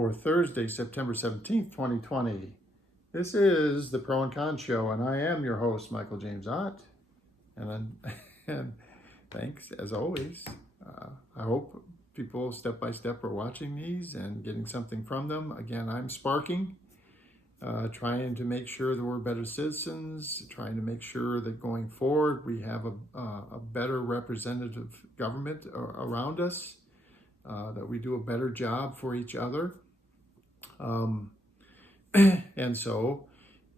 for Thursday, September 17th, 2020. This is the Pro and Con Show, and I am your host, Michael James Ott. And thanks, as always. I hope people step by step are watching these and getting something from them. Again, I'm sparking, trying to make sure that we're better citizens, trying to make sure that going forward we have a better representative government around us, that we do a better job for each other. And so,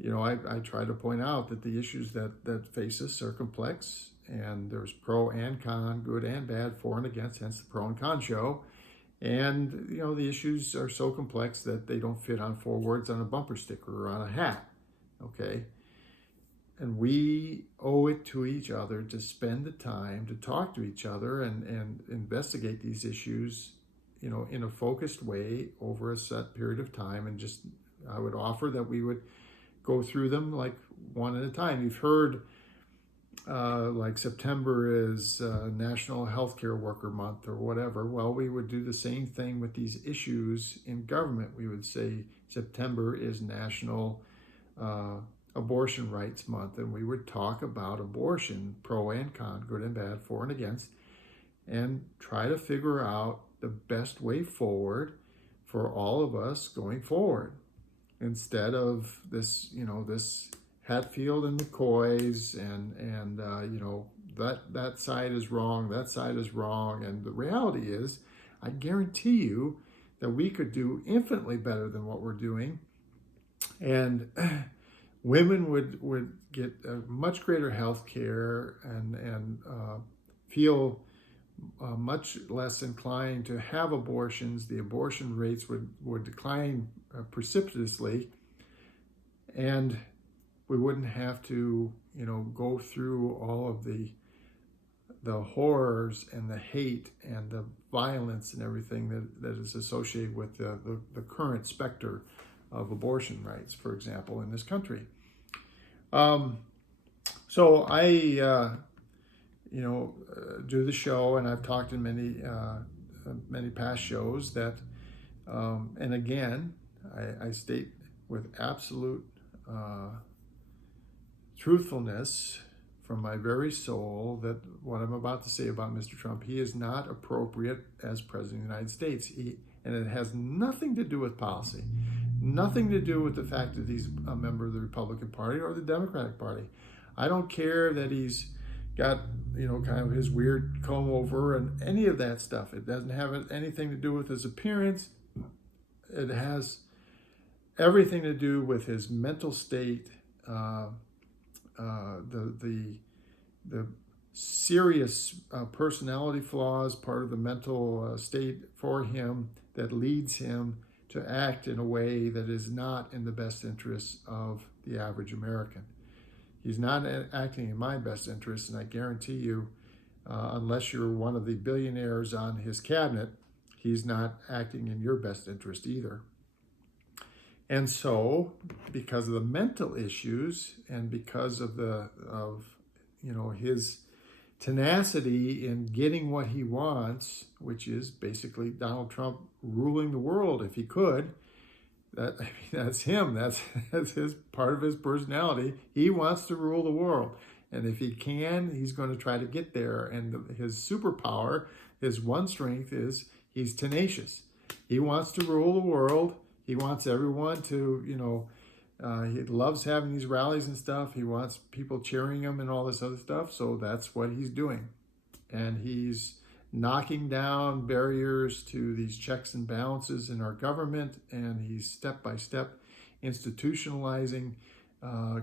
I try to point out that the issues that face us are complex, and there's pro and con, good and bad, for and against, hence the Pro and Con Show. And, the issues are so complex that they don't fit on 4 words on a bumper sticker or on a hat, okay? And we owe it to each other to spend the time to talk to each other and investigate these issues, in a focused way over a set period of time. And just, I would offer that we would go through them like one at a time. You've heard like September is National Healthcare Worker Month or whatever. Well, we would do the same thing with these issues in government. We would say September is National Abortion Rights Month, and we would talk about abortion, pro and con, good and bad, for and against, and try to figure out the best way forward for all of us going forward, instead of this, this Hatfield and McCoys and that side is wrong, that side is wrong. And the reality is, I guarantee you that we could do infinitely better than what we're doing. And women would get a much greater health care and feel much less inclined to have abortions. The abortion rates would decline precipitously, and we wouldn't have to, go through all of the horrors and the hate and the violence and everything that is associated with the current specter of abortion rights, for example, in this country. So I, do the show, and I've talked in many past shows that, and again, I state with absolute truthfulness from my very soul that what I'm about to say about Mr. Trump, he is not appropriate as President of the United States. And it has nothing to do with policy, nothing to do with the fact that he's a member of the Republican Party or the Democratic Party. I don't care that he's got, kind of his weird comb over and any of that stuff. It doesn't have anything to do with his appearance. It has everything to do with his mental state, the serious personality flaws, part of the mental state for him that leads him to act in a way that is not in the best interests of the average American. He's not acting in my best interest, and I guarantee you, unless you're one of the billionaires on his cabinet, he's not acting in your best interest either. And so, because of the mental issues and because of his tenacity in getting what he wants, which is basically Donald Trump ruling the world if he could, that's him. That's his part of his personality. He wants to rule the world, and if he can, he's going to try to get there. And his superpower, his one strength, is he's tenacious. He wants to rule the world. He wants everyone to, he loves having these rallies and stuff. He wants people cheering him and all this other stuff. So that's what he's doing. And he's knocking down barriers to these checks and balances in our government. And he's step by step institutionalizing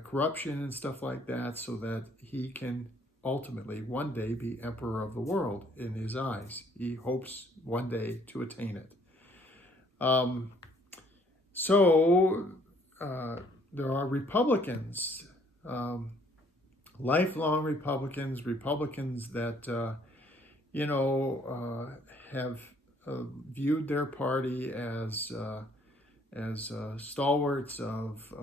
corruption and stuff like that, so that he can ultimately one day be emperor of the world in his eyes. He hopes one day to attain it. So there are Republicans, lifelong Republicans that, have viewed their party as stalwarts of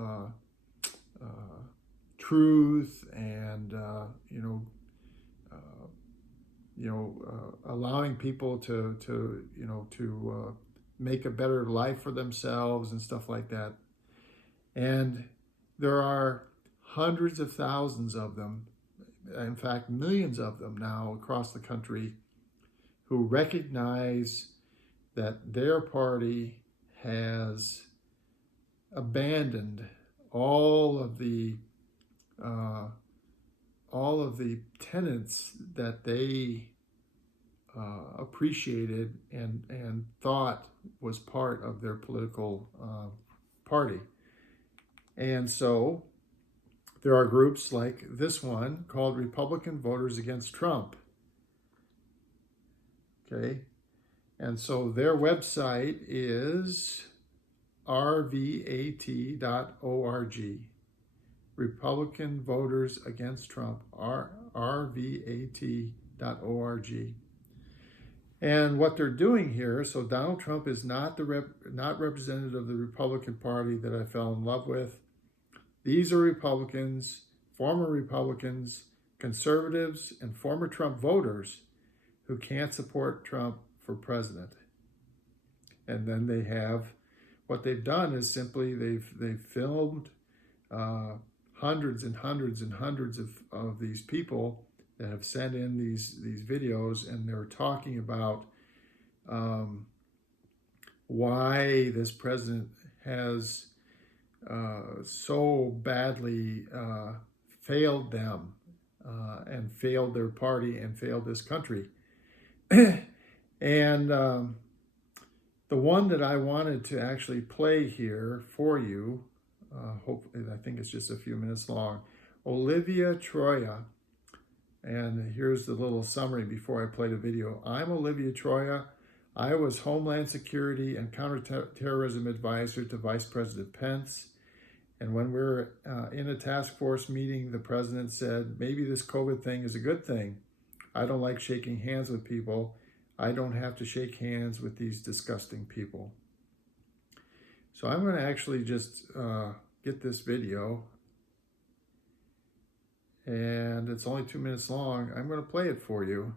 truth and, allowing people to make a better life for themselves and stuff like that. And there are hundreds of thousands of them, in fact, millions of them now across the country, who recognize that their party has abandoned all of the tenets that they appreciated and thought was part of their political party. And so there are groups like this one called Republican Voters Against Trump. Okay. And so their website is rvat.org. Republican Voters Against Trump, rvat.org. And what they're doing here, so Donald Trump is not representative of the Republican Party that I fell in love with. These are Republicans, former Republicans, conservatives, and former Trump voters who can't support Trump for president. And then they have, what they've done is simply they've filmed hundreds and hundreds and hundreds of these people that have sent in these videos, and they're talking about why this president has so badly failed them and failed their party and failed this country. And the one that I wanted to actually play here for you, hopefully, I think it's just a few minutes long, Olivia Troya. And here's the little summary before I play the video. I'm Olivia Troya. I was Homeland Security and Counterterrorism Advisor to Vice President Pence. And when we were in a task force meeting, the president said, maybe this COVID thing is a good thing. I don't like shaking hands with people. I don't have to shake hands with these disgusting people. So I'm going to actually just get this video. And it's only 2 minutes long. I'm going to play it for you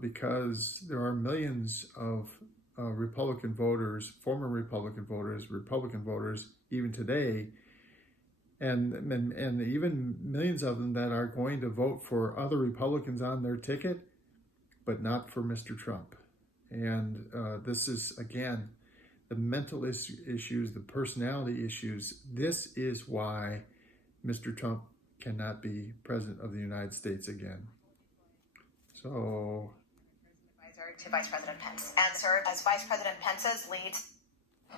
because there are millions of Republican voters, former Republican voters, even today, and even millions of them that are going to vote for other Republicans on their ticket, but not for Mr. Trump. And this is, again, the mental issues, the personality issues. This is why Mr. Trump cannot be president of the United States again. So, advisor to Vice President Pence and served as Vice President Pence's lead.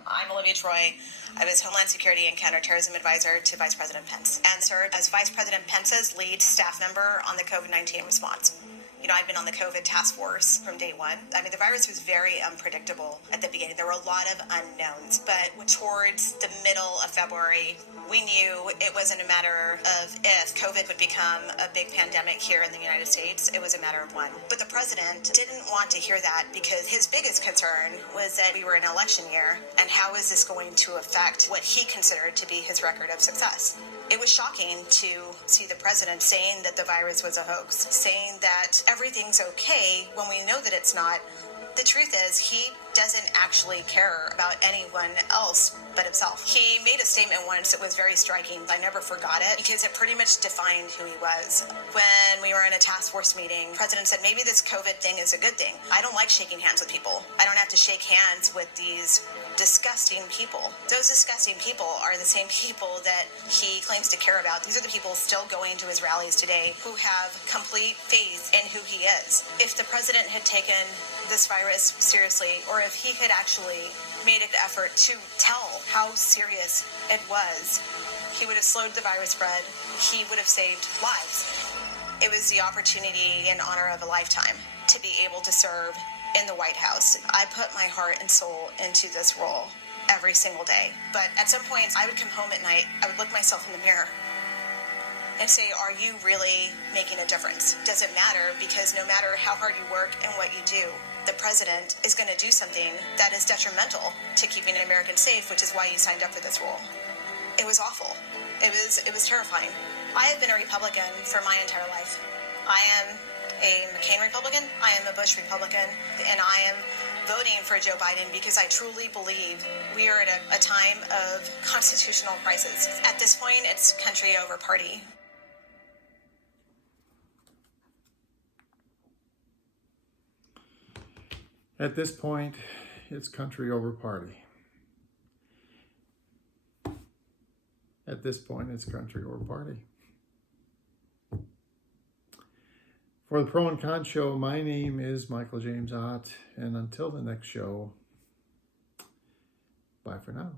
I'm Olivia Troy. I was Homeland Security and Counterterrorism Advisor to Vice President Pence and served as Vice President Pence's lead staff member on the COVID-19 response. You know, I've been on the COVID task force from day one. I mean, the virus was very unpredictable at the beginning. There were a lot of unknowns, but towards the middle of February, we knew it wasn't a matter of if COVID would become a big pandemic here in the United States. It was a matter of when. But the president didn't want to hear that because his biggest concern was that we were in an election year, and how is this going to affect what he considered to be his record of success? It was shocking to see the president saying that the virus was a hoax, saying that everything's okay when we know that it's not. The truth is, he doesn't actually care about anyone else but himself. He made a statement once that was very striking. I never forgot it because it pretty much defined who he was. When we were in a task force meeting, the president said, maybe this COVID thing is a good thing. I don't like shaking hands with people. I don't have to shake hands with these disgusting people. Those disgusting people are the same people that he claims to care about. These are the people still going to his rallies today who have complete faith in who he is. If the president had taken this virus seriously, or if he had actually made an effort to tell how serious it was, he would have slowed the virus spread. He would have saved lives. It was the opportunity in honor of a lifetime to be able to serve in the White House. I put my heart and soul into this role every single day. But at some point, I would come home at night, I would look myself in the mirror and say, are you really making a difference? Does it matter? Because no matter how hard you work and what you do, the president is going to do something that is detrimental to keeping Americans safe, which is why you signed up for this role. It was awful. It was terrifying. I have been a Republican for my entire life. I am a McCain Republican. I am a Bush Republican, and I am voting for Joe Biden because I truly believe we are at a time of constitutional crisis. At this point, it's country over party. At this point, it's country over party. At this point, it's country over party. For the Pro and Con Show, my name is Michael James Ott, and until the next show, bye for now.